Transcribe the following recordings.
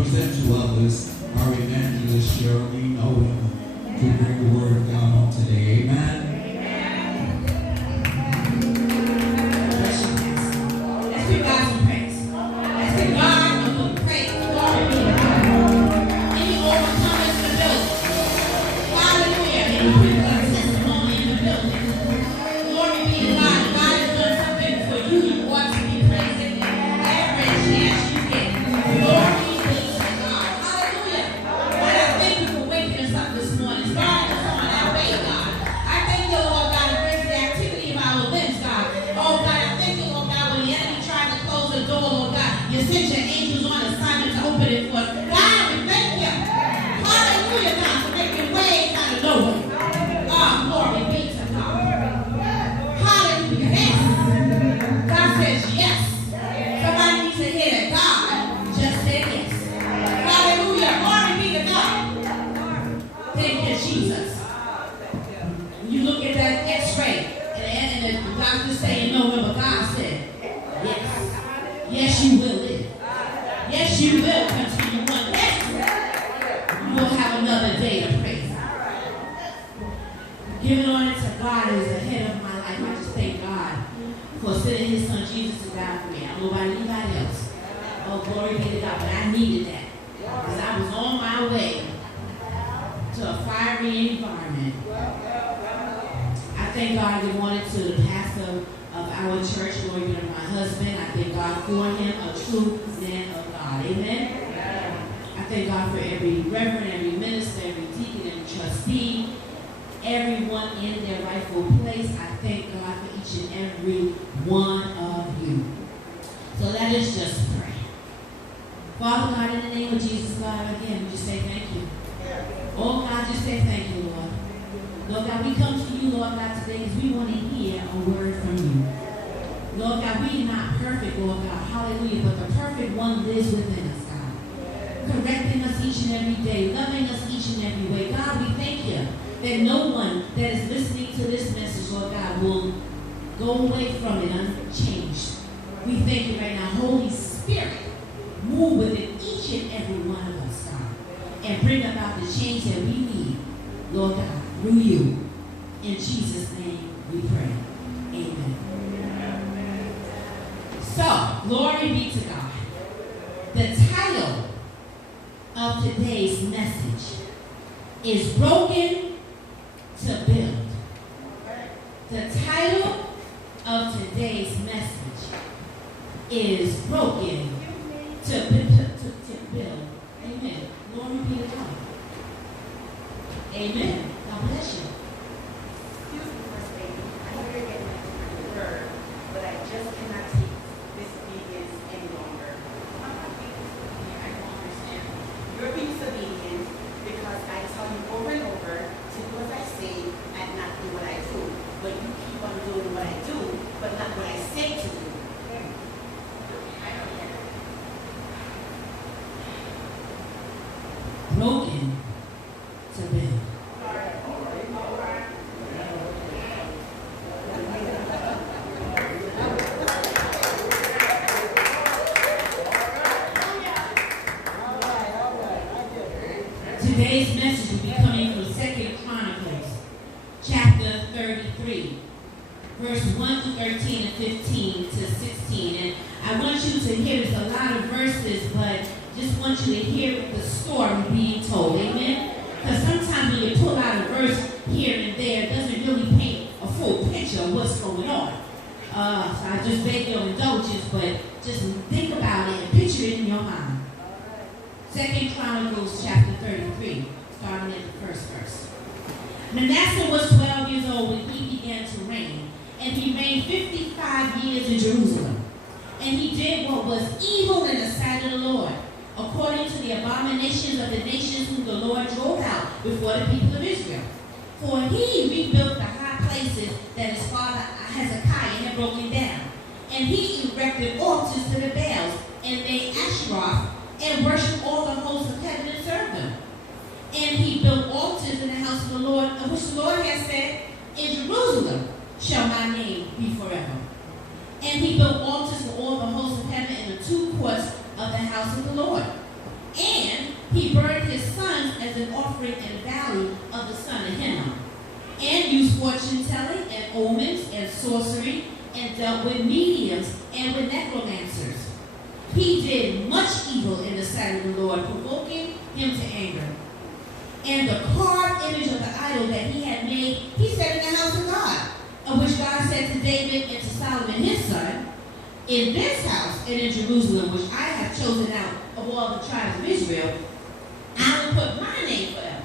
Present to others our Evangelist, Shirleen, Odom, to bring the word of God on today. Amen. Let's give God some praise. Let's give God a little praise. Glory be to God. Any overcomers in the building. Hallelujah. Any people of testimony in the building. Glory be to God. God has done something for you. You ought to be praising every chance you get. Glory be to God. Hallelujah. Lord, I thank you for waking us up this morning. Starting us on our way, God. I thank you, Lord God, against the activity of our limbs, God. Oh, God, I thank you, Lord God, when the enemy tried to close the door, Lord God, you sent your angels on assignment to open it for us. God, we thank you. Hallelujah, God, for making ways out of no way. Oh, glory be to God. Hallelujah. Yes. God says yes. Somebody needs to hear that God just said yes. Hallelujah. Glory be to God. Thank you, Jesus. When you look at that x-ray, and the doctor's saying no, but God said yes. Yes, you will live. Yes, you will continue on. Yes, you will have another day of praise. Giving honor to God who is the head of my life. I just thank God for sending his son Jesus to die for me. I don't know about anybody else. Oh, glory be to God. But I needed that. Because I was on my way to a fiery environment. I thank God he wanted to the pastor of our church, glory be to my husband. I thank God for him, a true man of God. Amen. I thank God for every reverend, every minister, every deacon, every trustee, everyone in their rightful place. I thank God for each and every one of you. So let us just pray. Father God, in the name of Jesus, God, again, we just say thank you. Oh God, just say thank you, Lord. Lord God, we come to you, Lord God, today because we want to hear a word from you. Lord God, we are not perfect, Lord God, hallelujah, but the perfect one lives within us, God. Correcting us each and every day, loving us each and every way. God, we thank you that no one that is listening to this message, Lord God, will go away from it unchanged. We thank you right now, Holy Spirit, move within each and every one of us, God, and bring about the change that we need, Lord God, through you. In Jesus' name we pray. Amen. So, glory be to God. The title of today's message is Broken to Build. The title of today's message is Broken to Build. Amen. Glory be to God. Amen. God bless you. Excuse me, First Lady. I know you're getting a word, but I just cannot take this obedience any longer. I'm not being disobedient. I don't understand. You're being disobedient because I tell you over and over to do as I say and not do what I do. But you keep on doing what I do, but not what I say to do. I don't get it. broken to build. Today's message will be coming from 2 Chronicles, chapter 33, verse 1 to 13 and 15 to 16. And I want you to hear, there's a lot of verses, but just want you to hear the story being told. Amen? Because sometimes when you pull out a verse here and there, it doesn't really paint a full picture of what's going on. So I just beg your indulgence, but just think about it and picture it in your mind. 2 Chronicles chapter 33, starting at the first verse. Manasseh was 12 years old when he began to reign, and he reigned 55 years in Jerusalem. And he did what was evil in the sight of the Lord, according to the abominations of the nations whom the Lord drove out before the people of Israel. For he rebuilt the high places that his father Hezekiah had broken down. And he erected altars to the Baals, and made Asheroth, and worshiped all the hosts of heaven and served them. And he built altars in the house of the Lord, of which the Lord has said, in Jerusalem shall my name be forever. And he built altars for all the hosts of heaven in the two courts of the house of the Lord. And he burned his sons as an offering in the valley of the son of Hinnom, and used fortune telling and omens and sorcery, and dealt with mediums and with necromancers. He did much evil in the sight of the Lord, provoking him to anger. And the carved image of the idol that he had made, he set in the house of God, of which God said to David and to Solomon his son, in this house and in Jerusalem, which I have chosen out of all the tribes of Israel, I will put my name forever.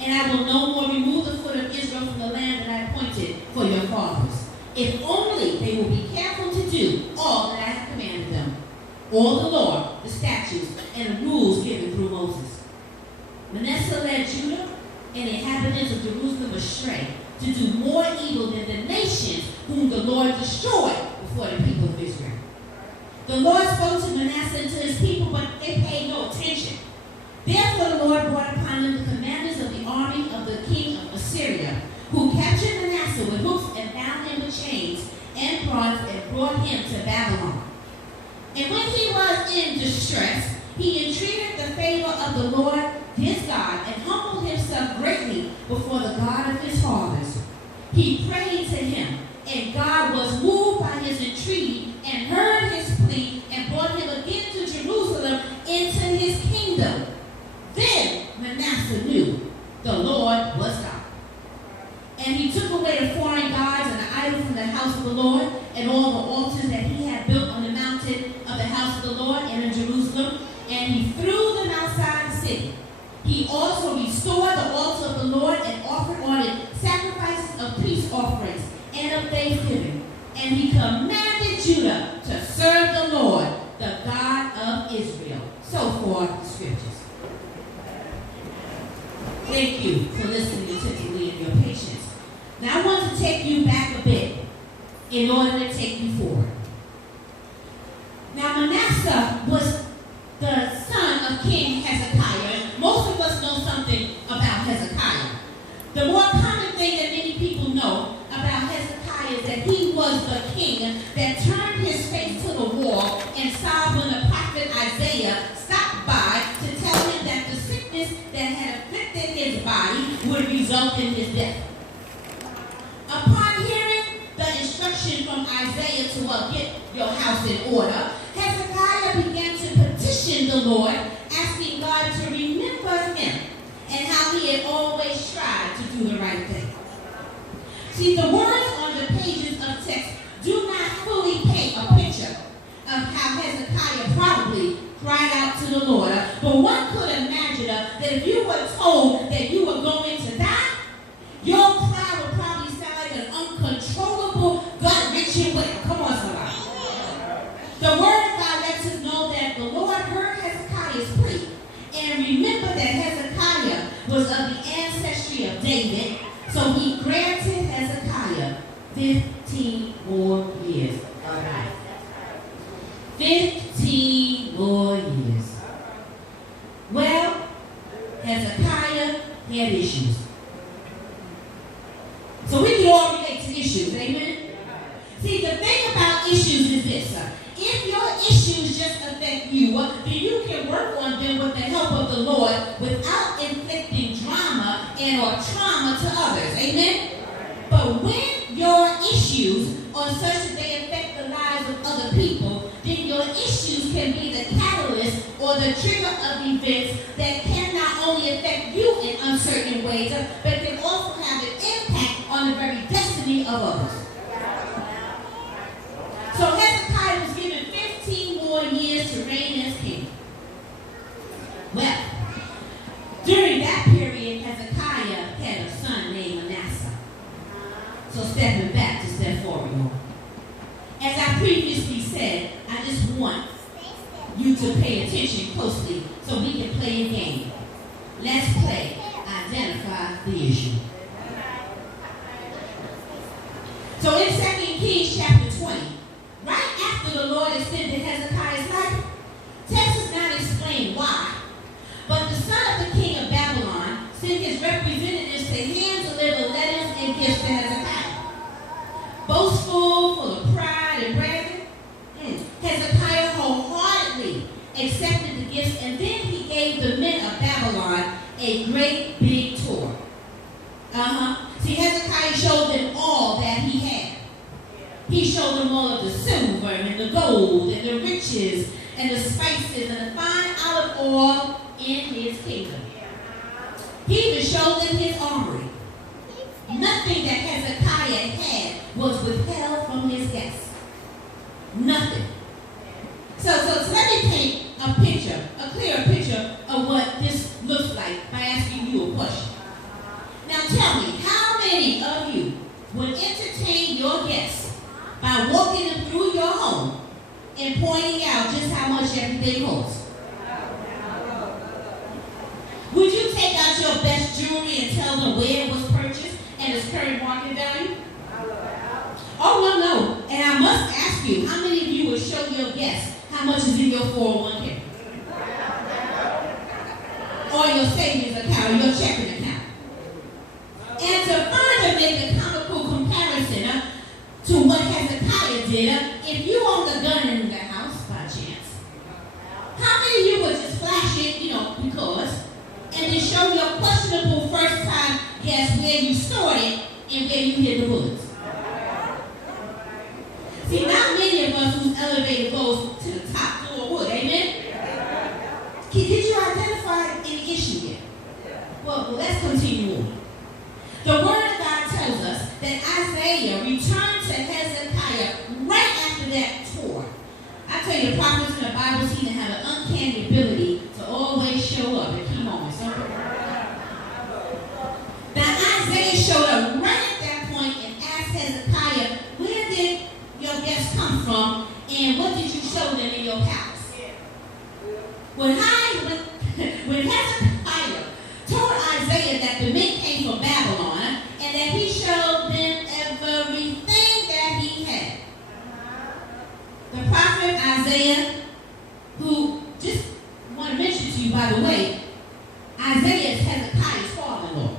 And I will no more remove the foot of Israel from the land that I appointed for your fathers, if only they will be careful to do all that I have commanded them, all the law, the statutes, and the rules given through Moses. Manasseh led Judah and the inhabitants of Jerusalem astray, to do more evil than the nations whom the Lord destroyed before the people of Israel. The Lord spoke to Manasseh and to his people, but they paid no attention. Therefore the Lord brought upon them the commanders of the army of the king of Assyria, who captured Manasseh with hooks and bound him with chains and bronze and brought him to Babylon. And when he was in distress, he entreated the favor of the Lord his God, and humbled himself greatly before the God of his fathers. He prayed to him, and God was moved by his entreaty, and heard his plea, and brought him again to Jerusalem into his kingdom. Then Manasseh knew the Lord was God. And he took away the foreign gods and the idol from the house of the Lord, and all the altars that he had built on the mountain of the house of the Lord and in Jerusalem, and he threw them outside the city. He also restored the altar of the Lord and offered on it sacrifices of peace offerings and of thanksgiving. And he commanded Judah to serve the Lord, the God of Israel. So far, the scriptures. Thank you for listening attentively and your patience. Now I want to take you back a bit in order to take you forward. Now Manasseh was the son of King Hezekiah. Most of us know something about Hezekiah. The more common thing that many people know about Hezekiah is that he was the king that turned his face to the wall and saw when the prophet Isaiah stopped by to tell him that the sickness that had afflicted his body would result in his death. Upon hearing the instruction from Isaiah to get your house in order, Hezekiah began to petition the Lord, asking God to remember him and how he had always tried to do the right thing. See, the words on the pages of text do not fully paint a picture of how Hezekiah probably cried out to the Lord. But one could imagine that if you were told that you were going to die, your cry would probably sound like an uncontrollable, gut-wrenching wail. Come on, somebody. The word of God lets us know that the Lord heard Hezekiah's plea. And remember that Hezekiah was of the ancestry of David, so he granted Hezekiah 15 more years. All right. 15 more years. Well, He had issues. So we can all relate to issues, amen? See, the thing about issues is this. If your issues just affect you, then you can work on them with the help of the Lord without inflicting drama and or trauma to others, amen? But when your issues are such that they affect the lives of other people, then your issues can be the catalyst or the trigger of events that can not only affect you in uncertain ways, but can also have an impact on the very destiny of others. So Hezekiah was given 15 more years to reign as king. Well, during that period, Hezekiah had a son named Manasseh. So stepping back to step forward. As I previously said, I just want you to pay attention closely so we can play a game. Let's play Identify the Issue. So in 2 Kings chapter 20, right after the Lord extended Hezekiah's life, text does not explain why, but the son of the king of Babylon sent his representatives to hand deliver letters and gifts to Hezekiah. Boastful, full of pride and bragging, Hezekiah wholeheartedly accepted the gifts, and then he gave the men of Babylon a great big tour. See, Hezekiah showed them all that he had. He showed them all of the silver and the gold and the riches and the spices and the fine olive oil in his kingdom. He even showed them his armory. Nothing that Hezekiah had was withheld from his guests. Nothing. So let me paint a picture, a clearer picture of what this looks like by asking you a question. Now tell me, how many of you would entertain your guests by walking them through your home and pointing out just how much everything costs? Would you take out your best jewelry and tell them where it was purchased and its current market value? Oh, no. And I must ask you, how many of you would show your guests how much is in your 401k? Or your savings account, or your checking account? And to further make a comical comparison to what Hezekiah did, if you owned a gun in the house by chance, how many of you would just flash it, because, and then show your questionable first-time guests where you stored it and where you hid the bullets? See, not many of us whose elevator goes to the top floor would, amen? Did you identify any issue yet? Well, let's continue on. The Word of God tells us that Isaiah returned to Hezekiah right after that tour. I tell you, prophets in the Bible seem to have an uncanny ability to always show up at key moments. Now, Isaiah showed up right at that point and asked Hezekiah, where did your guests come from and what did you show them in your palace? When Hezekiah told Isaiah that the men came from Babylon and that he showed them everything that he had. The prophet Isaiah, who, just want to mention to you by the way, Isaiah is Hezekiah's father-in-law.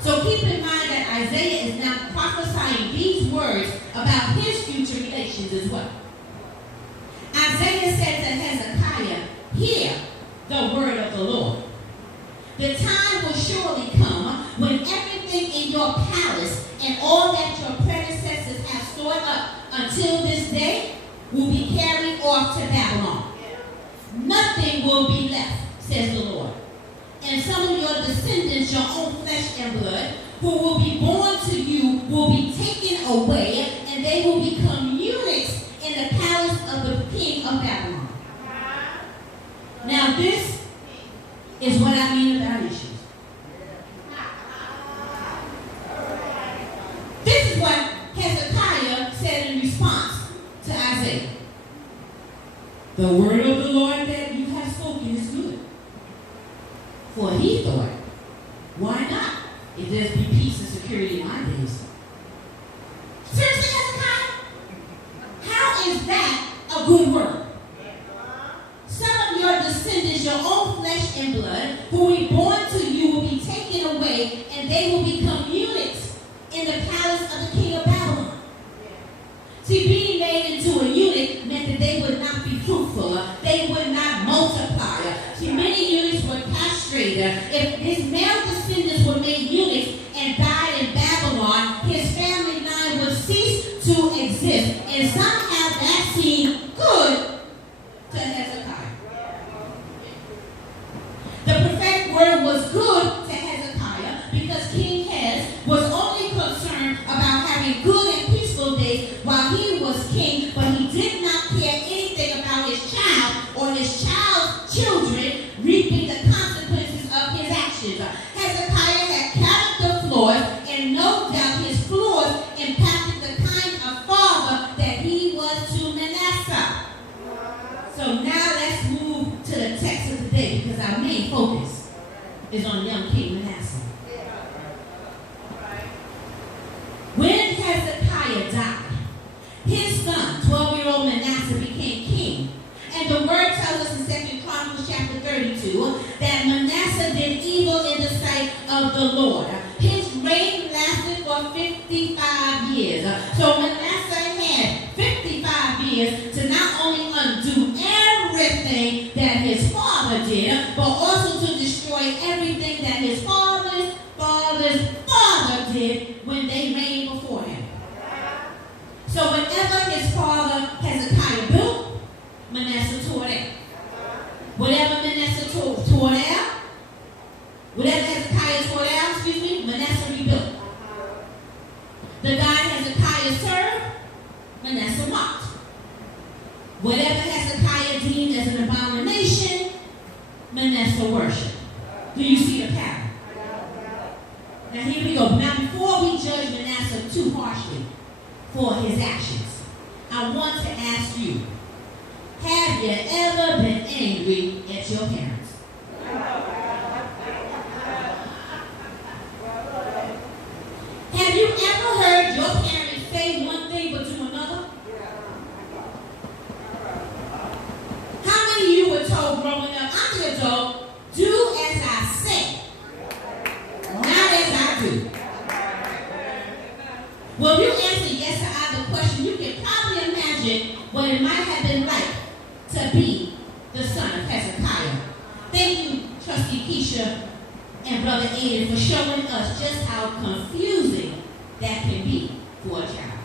So keep in mind that Isaiah is now prophesying these words about his future relations as well. Isaiah said to Hezekiah, hear the word of the Lord. The time will surely come when everything in your palace and all that your predecessors have stored up until this day will be carried off to Babylon. Nothing will be left, says the Lord. And some of your descendants, your own flesh and blood, who will be born to you, will be taken away, and they will become eunuchs in the palace of the king of Babylon. Now this is what I mean about issues. This is what Hezekiah said in response to Isaiah. The word of the Lord that you have spoken is good. For he thought, why not? If there's be peace and security in my days. Seriously, Hezekiah? How is that a good word? Some of your descendants, your own flesh and blood, who will be born to you, will be they will become eunuchs in the palace of the king of Babylon. See, being made into a eunuch meant that they would not be fruitful. They would not multiply. See, many eunuchs were castrated. If his male descendants were made eunuchs and died in Babylon, his family line would cease to exist. And some have that seemed good to Hezekiah. The prophetic word was good to Hezekiah because King Hez was only concerned about having good and peaceful days while he was king, but he did not care anything about his child or his child's children reaping the consequences of his actions. Hezekiah had character flaws, and no doubt his flaws impacted the kind of father that he was to Manasseh. So now let's move to the text of the day because our main focus is on young King Manasseh. When Hezekiah died, his son, 12-year-old Manasseh, became king. And the word tells us in 2 Chronicles chapter 32 that Manasseh did evil in the sight of the Lord. His reign lasted for 55 years. So Manasseh had 55 years to not only undo everything that his father did, but also to destroy everything that his father's father did when they reigned before him. So whenever his father Hezekiah built, Manasseh tore down. Whatever Manasseh tore down, whatever Hezekiah tore down, Manasseh rebuilt. The God Hezekiah served, Manasseh mocked. Whatever Hezekiah deemed as an abomination, Manasseh worshiped. Do you see the pattern? Now here we go. Now before we judge Manasseh too harshly for his actions, I want to ask you, have you ever been angry at your parents? Have you ever heard your parents say one thing but do another? How many of you were told growing up, I'm the adult, do as I say, not as I do? Well, if you answer yes to either question, you can probably imagine what it might have been like to be the son of Hezekiah. Thank you, Trustee Keisha and Brother Aiden, for showing us just how confusing that can be for a child.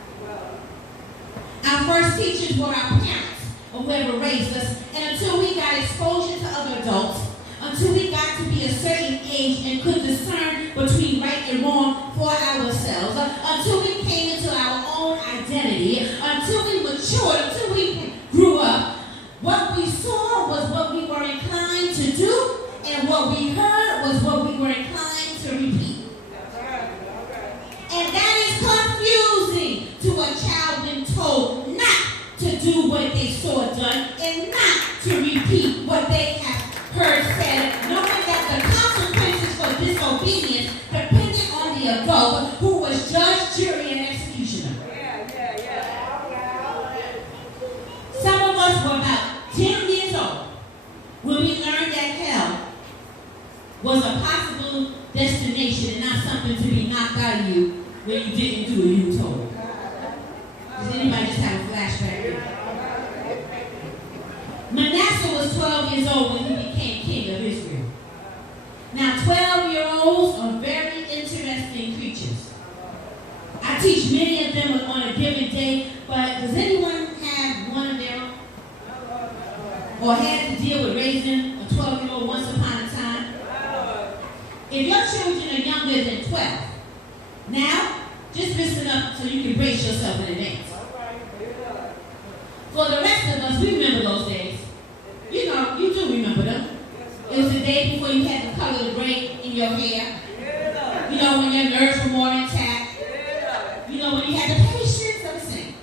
Our first teachers were our parents, or whoever raised us, and until we got exposure to other adults, until we got to be a certain age and could discern between right and wrong for ourselves, until we came into our own identity, until we matured, until we grew up, what we saw was what we were inclined to do, and what we heard was what we were inclined to repeat. And that is confusing to a child when told not to do what they saw done and not to repeat what they have heard said, knowing that the consequences for disobedience depended on the adult who was judge, jury, and executioner. Some of us were about 10 years old when we learned that hell was a possible destination and not something to be knocked out of you when you didn't do what you were told. Does anybody just have a flashback here? Manasseh was 12 years old when he became king of Israel. Now, 12-year-olds are very interesting creatures. I teach many of them on a given day, but does anyone have one of their own? Or had to deal with raising a 12-year-old once upon a time? If your children are younger than 12, now, just listen up so you can brace yourself in advance. For the rest of us, we remember those days. You know, you do remember them. It was the day before you had to color the gray in your hair. You know, when your nerves were more intact. You know, when you had the patience of a saint.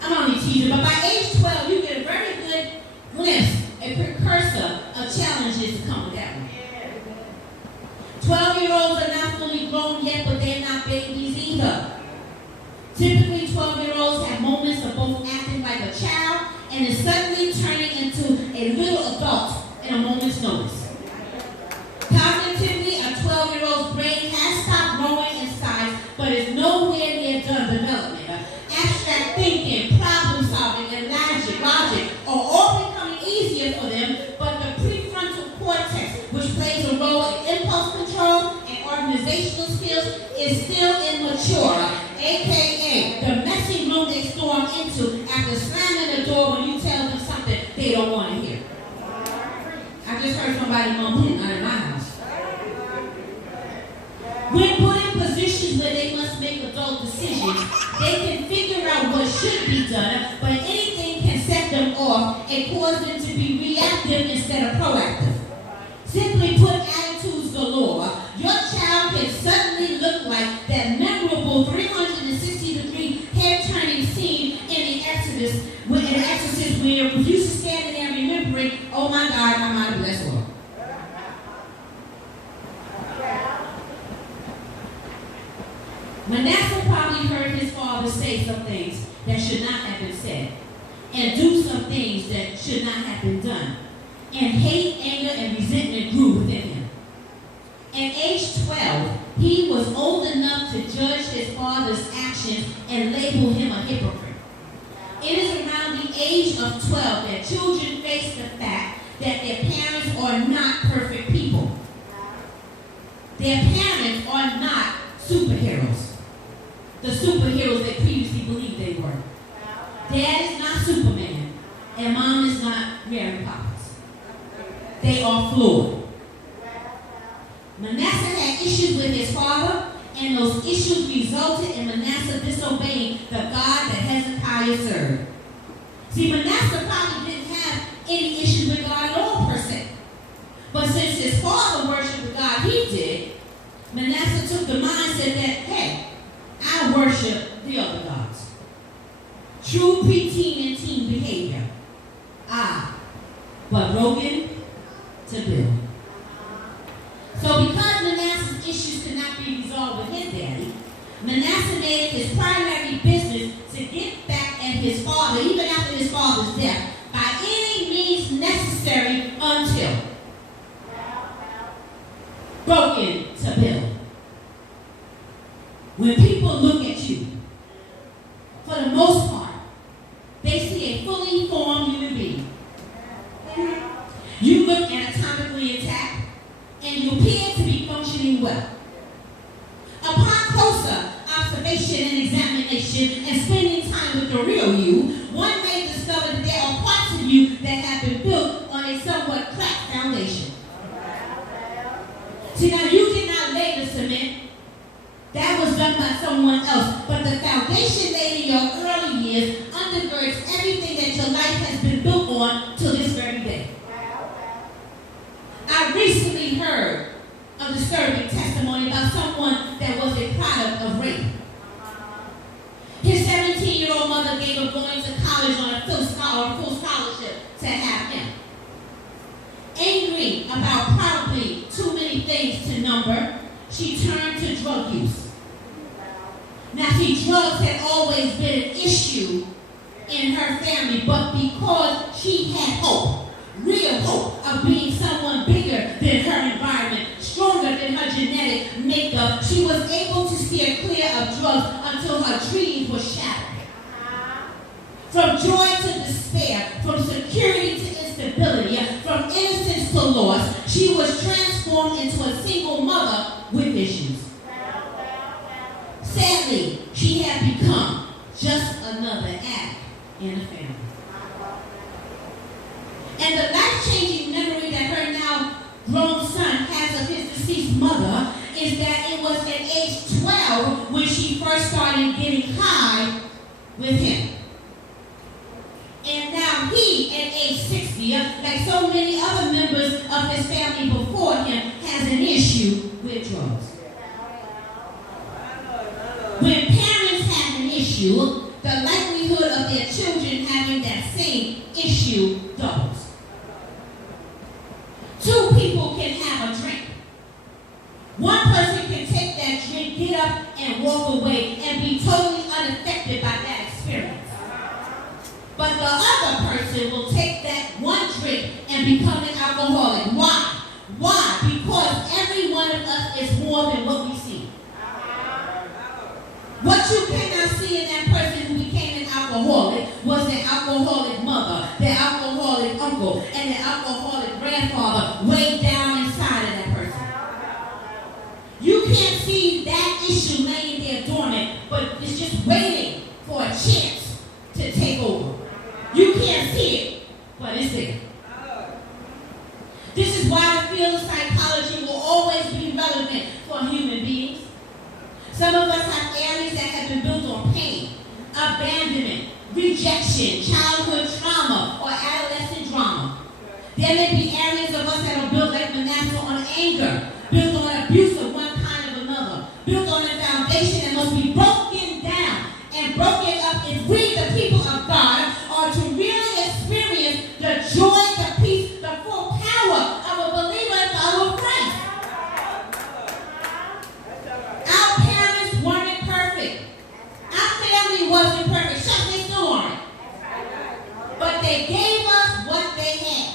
I'm only teasing, but by age 12, you get a very good glimpse, a precursor of challenges to come with that one. 12-year-olds are not fully grown yet, but they're not babies either. Typically, 12-year-olds have moments of both acting like a child and is suddenly turning into a little adult in a moment's notice. Cognitively, a 12-year-old for them, but the prefrontal cortex, which plays a role in impulse control and organizational skills, is still immature, aka the messy room they storm into after slamming the door when you tell them something they don't want to hear. I just heard somebody mumbling out of my house. When put in positions where they must make adult decisions, they can figure out what should be done, but anything can set them off and cause them to be reactive instead of proactive. Simply put, attitudes galore. Your child can suddenly look like that memorable 360-degree head-turning scene in the Exodus, where you used to stand there remembering, oh my God, I'm out of blessed world. Manasseh probably heard his father say some things that should not have been said, and do some things that should not have been done. And hate, anger, and resentment grew within him. At age 12, he was old enough to judge his father's actions and label him a hypocrite. It is around the age of 12 that children face the fact that their parents are not perfect people. Their parents are not superheroes. The superheroes they previously believed they were. Dad is not Superman, and mom is not Mary Poppins. They are flawed. Manasseh had issues with his father, and those issues resulted in Manasseh disobeying the God that Hezekiah served. See, Manasseh probably didn't have any issues with God at all, per se. But since his father worshiped the God he did, Manasseh took the mindset that, hey, I worship the other gods. True preteen and teen behavior. But broken to build. So because Manasseh's issues could not be resolved with his daddy, Manasseh made it his primary business to get back at his father, even after his father's death, by any means necessary until broken to build. When people look at you, for the most part, they see a fully formed human being. You look anatomically intact, and you appear to be functioning well. Upon closer observation and examination and spending time with the real you, one may discover that there are parts of you that have been built on a somewhat cracked foundation. See, now you did not lay the cement. That was done by someone else. But the foundation laid in your early years undergirds everything that your life has been built on till this very day. I recently heard a disturbing testimony about someone that was a product of rape. His 17-year-old mother gave up going to college on a full scholarship to have him. Angry about probably too many things to number, she turned to drug use. Now, see, drugs had always been an issue in her family, but because she had hope, real hope of being someone bigger than her environment, stronger than her genetic makeup, she was able to steer clear of drugs until her dreams were shattered. From joy to despair, from security to instability, from innocence to loss, she was transformed into a single mother with issues. Sadly, she had become just another addict in the family. And the life-changing memory that her now grown son has of his deceased mother is that it was at age 12 when she first started getting high with him. And now he, at age 60, like so many other members of his family before him, has an issue with drugs. When parents have an issue, the likelihood of their children having that same issue doubles. Two people can have a drink. One person can take that drink, get up, and walk away and be totally unaffected by that experience. But the other person will take that one drink and become an alcoholic. Why? Why? Because every one of us is more than what we see. What you cannot see in that person who became an alcoholic was the alcoholic mother, the alcoholic uncle, and the alcoholic their father way down inside of that person. You can't see that issue laying there dormant, but it's just waiting for a chance to take over. You can't see it, but it's there. This is why the field of psychology will always be relevant for human beings. Some of us have areas that have been built on pain, abandonment, rejection, childhood trauma, or adolescent drama. There may be areas of us that are built like Manasseh on anger, built on abuse of one kind or another, built on a foundation that must be broken down and broken up if we, the people of God, are to really experience the joy, the peace, the full power of a believer and follower of Christ. Our parents weren't perfect. Our family wasn't perfect. Shucks, they still aren't. But they gave us what they had.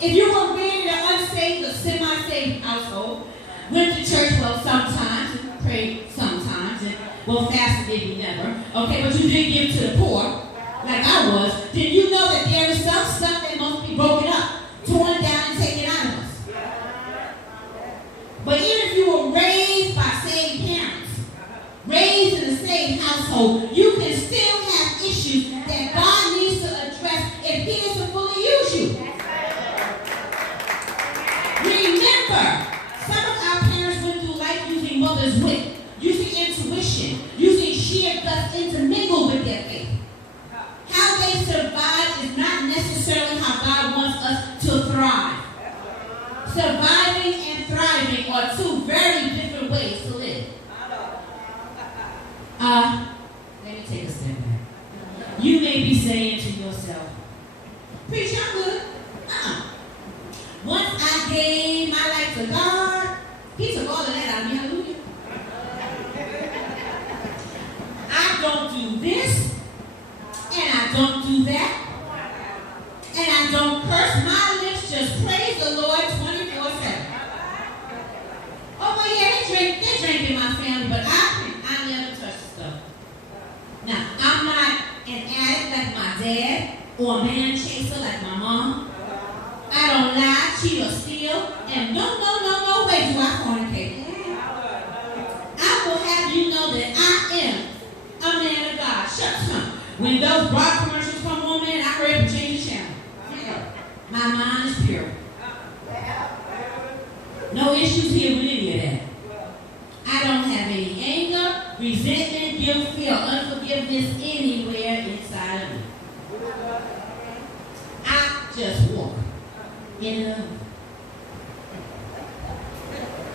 If you were raised in an unsaved or semi-saved household, went to church, well, sometimes, and prayed sometimes, and well, fasted maybe never, okay, but you did give to the poor, like I was, then you know that there is some stuff that must be broken up, torn down, and taken out of us. But even if you were raised by saved parents, raised in a saved household, you can still have issues that God needs to address if He is to fully use you. Remember, some of our parents went through life using mother's wit, using intuition, using sheer guts intermingled with their faith. How they survive is not necessarily how God wants us to thrive. Surviving and thriving are two very different ways to live. Let me take a step back. You may be saying to yourself, preacher, I'm good. Once I gave my life to God, He took all of that out of me. Hallelujah. I don't do this, and I don't do that, and I don't curse. My lips just praise the Lord 24/7. Oh, well, yeah, they drink in my family, but I never touch the stuff. Now, I'm not an addict like my dad, or a man chaser like my mom. I don't lie, cheat, or steal, and no way do I fornicate. I will have you know that I am a man of God. Shucks, when those broad commercials come on, man, I ready to change the channel. My mind is pure. No issues here with any of that. I don't have any anger, resentment, guilt, fear, or unforgiveness anywhere inside of me. I just walk in love.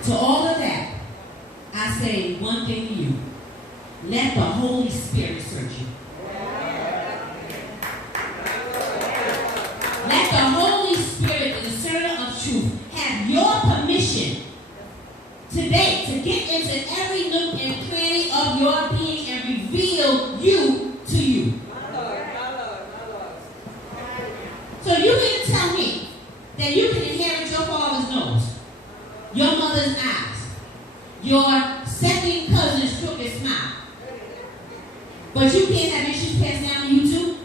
To all of that, I say one thing to you. Let the Holy Spirit search you. Let the Holy Spirit, the discerner of truth, have your permission today to get into every nook and cranny of your being and reveal you to you. So you mean to tell me that you can inherit your father's nose, your mother's eyes, your second cousin's crooked smile, but you can't have issues passed down to you too?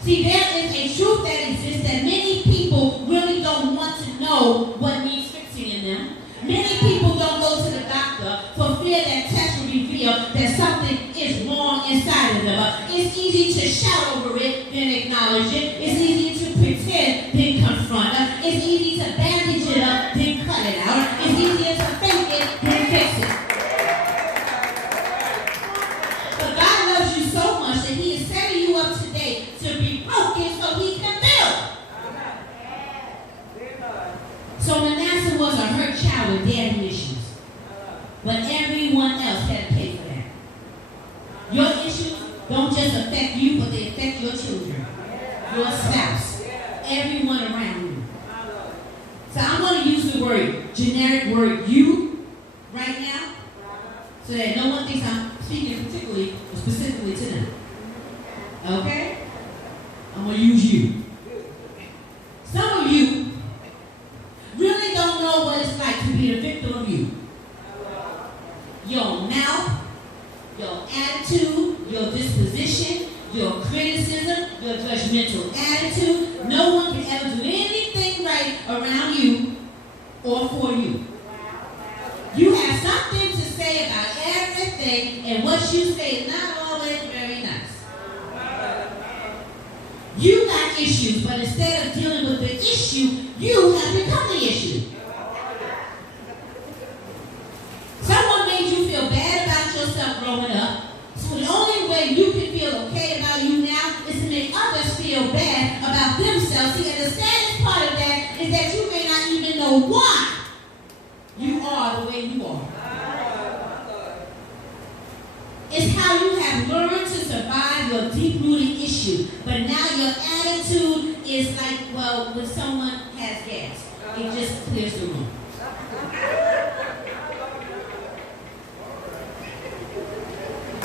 See, there is a truth that exists that many people really don't want to know what needs fixing in them. Many people don't go to the doctor for fear that tests will reveal that something is wrong inside of them. It's easy to shout over it, then acknowledge it. It's easy to pretend, then confront it. It's easy to bandage it up, then cut it out. It's easier to fake it, then fix it. But God loves you so much that He is setting you up today to be broken so He can build. So Manasseh was a hurt child with daddy issues. But everyone else had to pay for that. Your issues don't just affect you, but they affect your children, your spouse, everyone around you. So I'm going to use the word, generic word, you, right now, so that no one thinks I'm speaking particularly or specifically to them. Okay? I'm going to use you. Some of you really don't know what it's like to be a victim of you. Your mouth, your attitude, your disposition, your criticism, your judgmental attitude, no one can ever do anything right around you or for you. You have something to say about everything, and what you say is not always very nice. You got issues, but instead of dealing with the issue, you have become the issue. Someone made you feel bad about yourself growing up, so the only way you can feel okay about you now is to make others feel bad about themselves. See, and the saddest part of that is that you may not even know why you are the way you are. It's how you have learned to survive your deep-rooted issue. But now your attitude is like, well, when someone has gas, it just clears the room.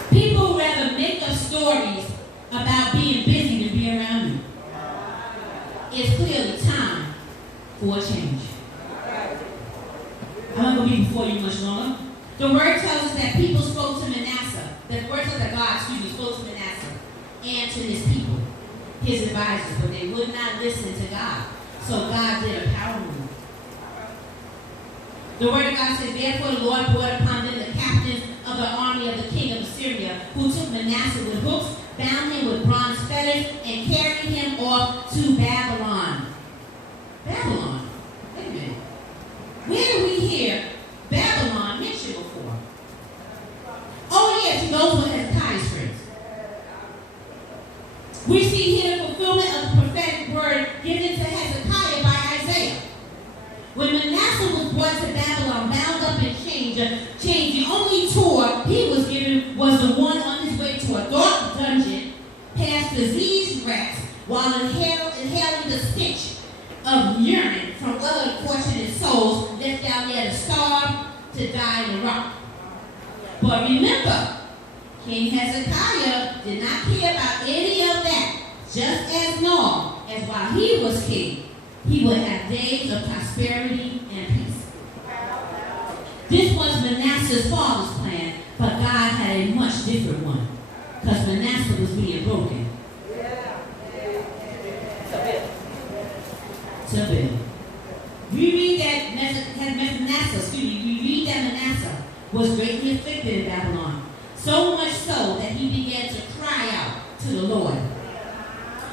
People rather make up stories about being busy than be around you. It's clearly time for a change. I'm not going to be before you much longer. The word tells us that people spoke to Manasseh. The word tells us that God, spoke to Manasseh and to his people, his advisors, but they would not listen to God. So God did a power move. The word of God says, therefore the Lord brought upon them the captains of the army of the king of Assyria, who took Manasseh with hooks, bound him with bronze fetters, and carried him off to Babylon. Babylon? Wait a minute. Where did we hear Babylon mentioned before? Oh yes, those were Hezekiah's friends. We see here the fulfillment of the prophetic word given to Hezekiah by Isaiah. When Manasseh was brought to Babylon, bound up in chains, the only tour he was given was the one on his way to a dark dungeon, past diseased rats, while inhaling the stench of urine from other unfortunate souls left down there to starve, to die in the rock. But remember, King Hezekiah did not care about any of that, just as long as while he was king, he would have days of prosperity and peace. This was Manasseh's father's plan, but God had a much different one, because Manasseh was being broken. To build. We read that Manasseh was greatly afflicted in Babylon, so much so that he began to cry out to the Lord.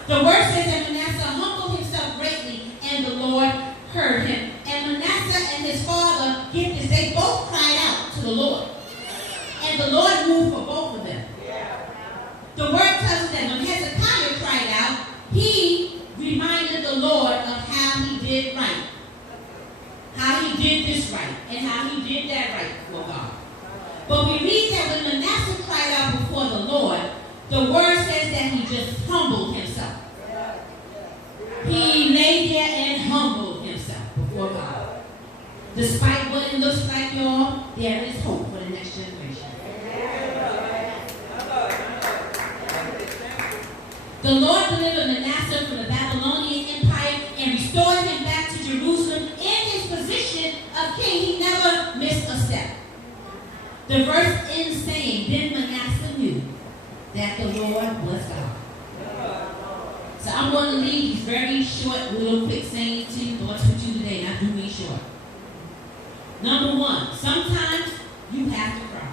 The word says that Manasseh humbled himself greatly, and the Lord heard him. And Manasseh and his father, get this, they both cried out to the Lord. And the Lord moved for both of them. The word tells us that when Hezekiah cried out, he reminded the Lord of how he did right. How he did this right, and how he did that right before God. But we read that when Manasseh cried out before the Lord, the word says that he just humbled himself. He lay there and humbled himself before God. Despite what it looks like, y'all, there is hope for the next generation. The Lord delivered Manasseh from the Babylonian Empire and restored him back to Jerusalem in his position of king. He never missed a step. The verse ends saying, then Manasseh knew that the Lord was God. So I'm going to leave these very short, little quick sayings to you, thoughts with you today, not do me short. Number one, sometimes you have to cry.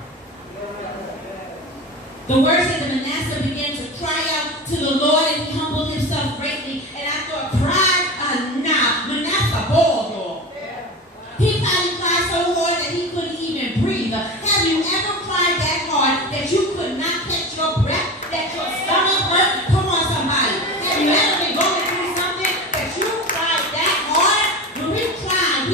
The word says that Manasseh began to cry out to the Lord, and he humbled himself greatly. And after a cry, Manasseh bawled, y'all. He probably cried so hard that he couldn't even breathe. Have you ever cried that hard that you could not catch your breath, that your stomach hurt? Come on, somebody. Have you ever been going through something that you cried that hard? When we cry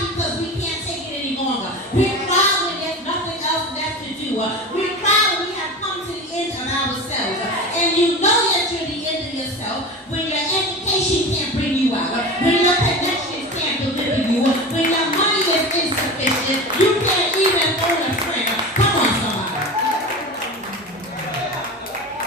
because we can't take it any longer. We cry when there's nothing else left to do. We cry when we have come to the end of ourselves. And you know that you're the end of yourself when your education can't bring you out, when your connections can't deliver you, when your money is insufficient, you can't even phone a friend. Come on, somebody.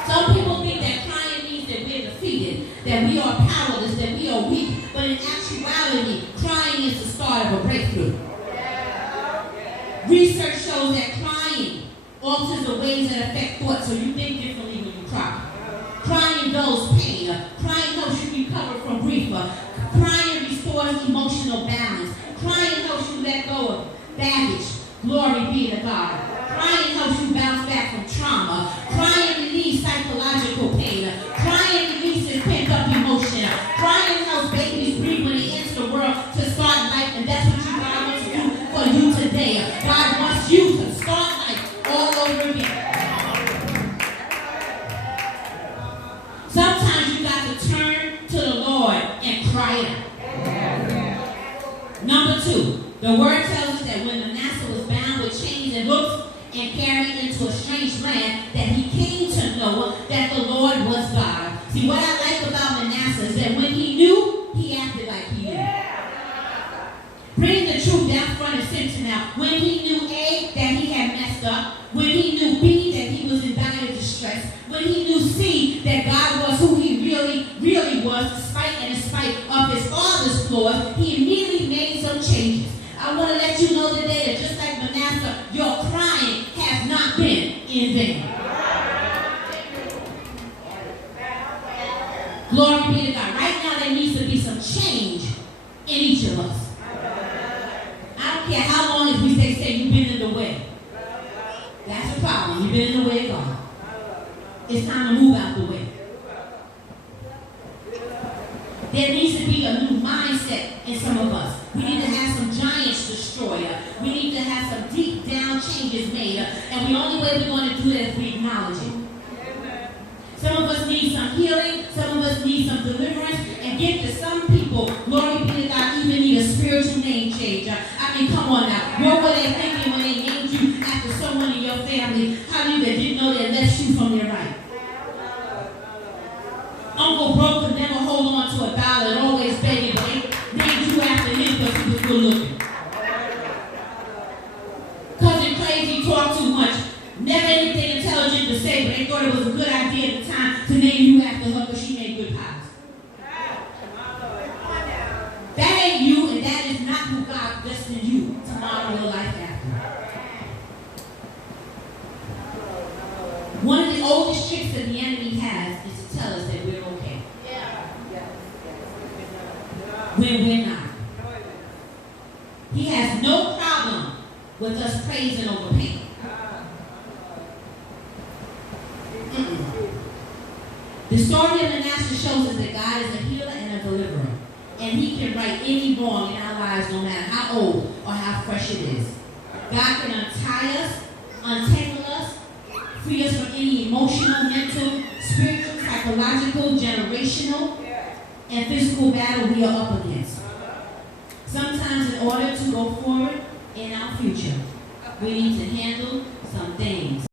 Some people think that crying means that we're defeated, that we are powerless, that we are weak. But in actuality, crying is the start of a breakthrough. Research shows that crying alters the ways that affect thoughts, so you think differently when you cry. Crying Crying dulls pain. Crying helps you recover from grief. Crying restores emotional balance. Crying helps you let go of baggage. Glory be to God. Crying helps you bounce back from trauma. Crying relieves psychological pain. Crying releases pent-up emotion. Crying helps babies breathe when they enter the world to start life, and that's what God wants to do for you today. God wants you to start life all over again. Sometimes you got to turn to the Lord and cry out. Number 2, the word tells us that when Manasseh was bound with chains and hooks and carried into a strange land, that he came to know that the Lord was God. See, what I like about Manasseh is that when he knew, he acted like he knew. Bring the truth down front and center now. When he knew A, that he had messed up. When he knew B, that he was in dire distress. When he knew C, that God was who he really was, despite and in spite of his father's flaws, he immediately made some changes. I want to let you know today that just like Manasseh, your crying has not been in vain. Glory be to God. Right now there needs to be some change in each of us. I don't care how long as we say you've been in the way. That's the problem. You've been in the way of God. It's time to move out the way. There needs to be a new mindset in some of us. We need to have some giants destroyed. We need to have some deep down changes made. And the only way we're going to do that is we acknowledge it. Some of us need some healing. Some of us need some deliverance. And get to some people, glory be to God, even need a spiritual name change. I mean, come on now. What were they thinking when they named you after someone in your family? How many that didn't know their left shoe from their right? Uncle Bro could never hold on to a dollar and always begging, but they named you after him because he was good looking. Cousin Crazy talked too much. Never anything intelligent to say, but they thought it was a good idea at the time to name you after her because she made good pies. That ain't you, and that is not who God destined you to model your life after. One of the oldest tricks that the enemy has is to tell us that we're okay. When we're not. He has no problem with us praising over pain. The story of Manasseh shows us that God is a healer and a deliverer. And he can right any wrong in our lives no matter how old or how fresh it is. God can untie us, untangle us, free us from any emotional, mental, spiritual, psychological, generational, and physical battle we are up against. Sometimes in order to go forward in our future, we need to handle some things.